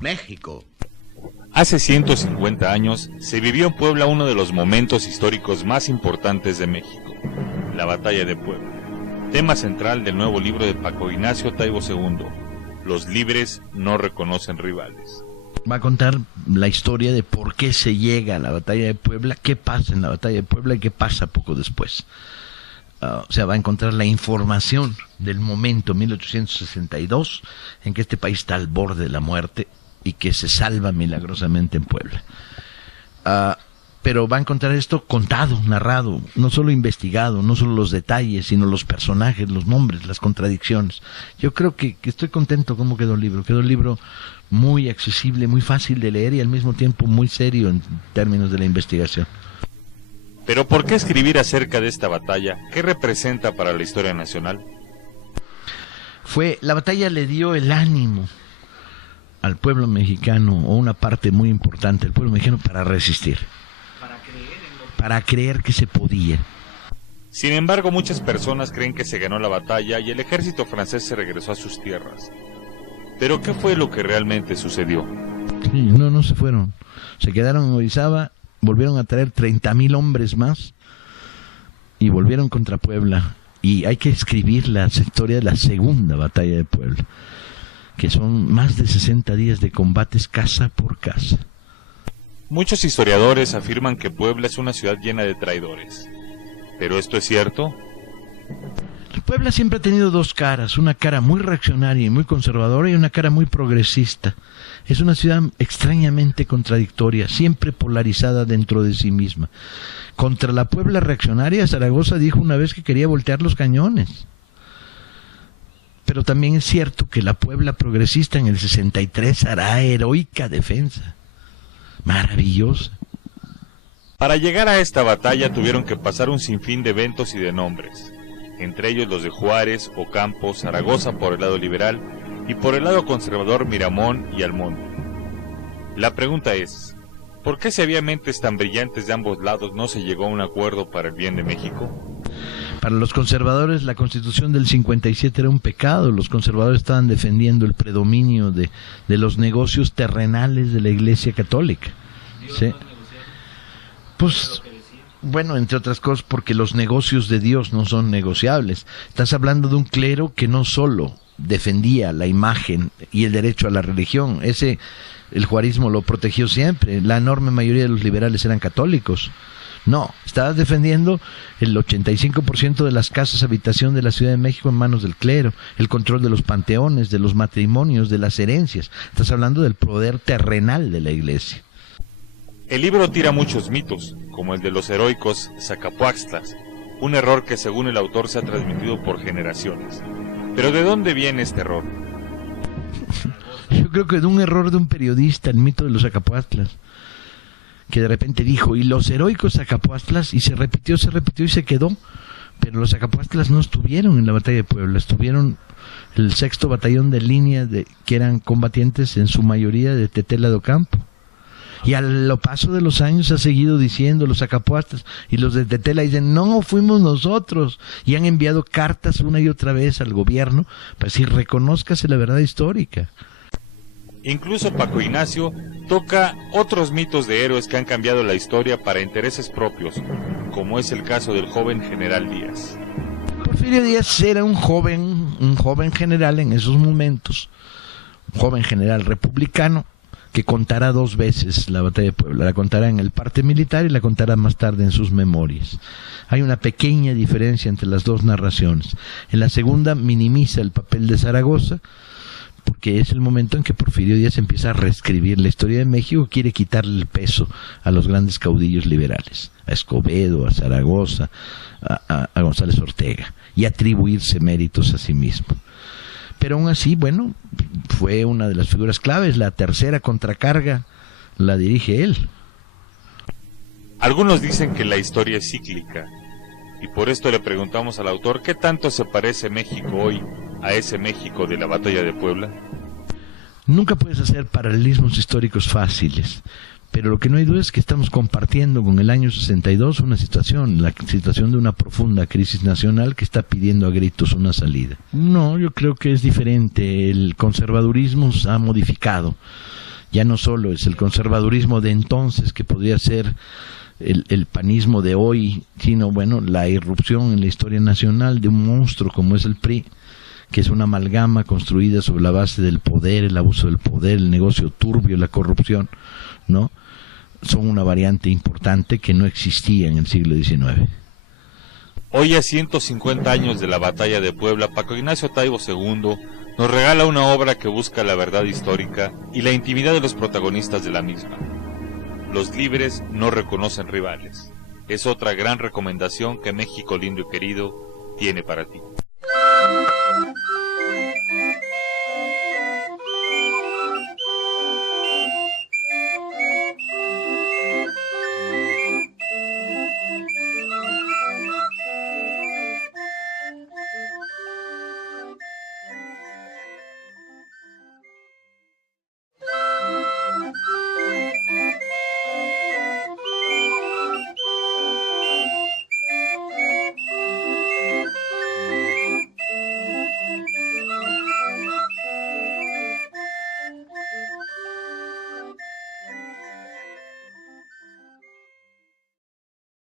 México. Hace 150 años se vivió en Puebla uno de los momentos históricos más importantes de México, la Batalla de Puebla, tema central del nuevo libro de Paco Ignacio Taibo II, Los libres no reconocen rivales. Va a contar la historia de por qué se llega a la Batalla de Puebla, qué pasa en la Batalla de Puebla y qué pasa poco después. O sea, va a encontrar la información del momento 1862 en que este país está al borde de la muerte y que se salva milagrosamente en Puebla. Pero va a encontrar esto contado, narrado, no solo investigado, no solo los detalles, sino los personajes, los nombres, las contradicciones. Yo creo que estoy contento cómo quedó el libro. Quedó el libro muy accesible, muy fácil de leer y al mismo tiempo muy serio en términos de la investigación. Pero ¿por qué escribir acerca de esta batalla? ¿Qué representa para la historia nacional? La batalla le dio el ánimo al pueblo mexicano, o una parte muy importante del pueblo mexicano, para resistir. Para creer que se podía. Sin embargo, muchas personas creen que se ganó la batalla y el ejército francés se regresó a sus tierras. ¿Pero qué fue lo que realmente sucedió? Sí, no se fueron. Se quedaron en Orizaba, volvieron a traer 30,000 hombres más y volvieron contra Puebla. Y hay que escribir la historia de la segunda batalla de Puebla, que son más de 60 días de combates casa por casa. Muchos historiadores afirman que Puebla es una ciudad llena de traidores. ¿Pero esto es cierto? Puebla siempre ha tenido dos caras, una cara muy reaccionaria y muy conservadora y una cara muy progresista. Es una ciudad extrañamente contradictoria, siempre polarizada dentro de sí misma. Contra la Puebla reaccionaria, Zaragoza dijo una vez que quería voltear los cañones. Pero también es cierto que la Puebla progresista en el 63 hará heroica defensa. Maravillosa. Para llegar a esta batalla tuvieron que pasar un sinfín de eventos y de nombres, entre ellos los de Juárez, Ocampo, Zaragoza por el lado liberal y por el lado conservador Miramón y Almonte. La pregunta es, ¿por qué si había mentes tan brillantes de ambos lados no se llegó a un acuerdo para el bien de México? Para los conservadores la Constitución del 57 era un pecado. Los conservadores estaban defendiendo el predominio de los negocios terrenales de la Iglesia Católica. ¿Sí? Pues, bueno, entre otras cosas porque los negocios de Dios no son negociables. Estás hablando de un clero que no solo defendía la imagen y el derecho a la religión, el juarismo lo protegió siempre. La enorme mayoría de los liberales eran católicos. No, estabas defendiendo el 85% de las casas habitación de la Ciudad de México en manos del clero, el control de los panteones, de los matrimonios, de las herencias. Estás hablando del poder terrenal de la Iglesia. El libro tira muchos mitos, como el de los heroicos Zacapuaxtlas, un error que según el autor se ha transmitido por generaciones. ¿Pero de dónde viene este error? Yo creo que de un error de un periodista, el mito de los Zacapuaxtlas, que de repente dijo, y los heroicos Zacapuaxtlas, y se repitió y se quedó. Pero los Zacapuaxtlas no estuvieron en la batalla de Puebla, estuvieron el 6º batallón de línea, que eran combatientes en su mayoría de Tetela de Ocampo. Y a lo paso de los años ha seguido diciendo los Zacapuaxtlas, y los de Tetela dicen, no, fuimos nosotros, y han enviado cartas una y otra vez al gobierno para decir, reconózcase la verdad histórica. Incluso Paco Ignacio toca otros mitos de héroes que han cambiado la historia para intereses propios, como es el caso del joven general Díaz. Porfirio Díaz era un joven general en esos momentos, un joven general republicano, que contará 2 veces la batalla de Puebla. La contará en el parte militar y la contará más tarde en sus memorias. Hay una pequeña diferencia entre las dos narraciones. En la segunda minimiza el papel de Zaragoza, porque es el momento en que Porfirio Díaz empieza a reescribir la historia de México, quiere quitarle el peso a los grandes caudillos liberales, a Escobedo, a Zaragoza, a González Ortega, y atribuirse méritos a sí mismo. Pero aún así, bueno, fue una de las figuras claves. La tercera contracarga la dirige él. Algunos dicen que la historia es cíclica, y por esto le preguntamos al autor qué tanto se parece México hoy a ese México de la batalla de Puebla. Nunca puedes hacer paralelismos históricos fáciles, Pero lo que no hay duda es que estamos compartiendo con el año 62 una situación, la situación de una profunda crisis nacional que está pidiendo a gritos una salida. No, yo creo que es diferente. El conservadurismo se ha modificado. Ya no solo es el conservadurismo de entonces, que podría ser el panismo de hoy, sino, bueno, la irrupción en la historia nacional de un monstruo como es el PRI, que es una amalgama construida sobre la base del poder, el abuso del poder, el negocio turbio, la corrupción, ¿no? Son una variante importante que no existía en el siglo XIX. Hoy, a 150 años de la batalla de Puebla, Paco Ignacio Taibo II nos regala una obra que busca la verdad histórica y la intimidad de los protagonistas de la misma. Los libres no reconocen rivales. Es otra gran recomendación que México lindo y querido tiene para ti.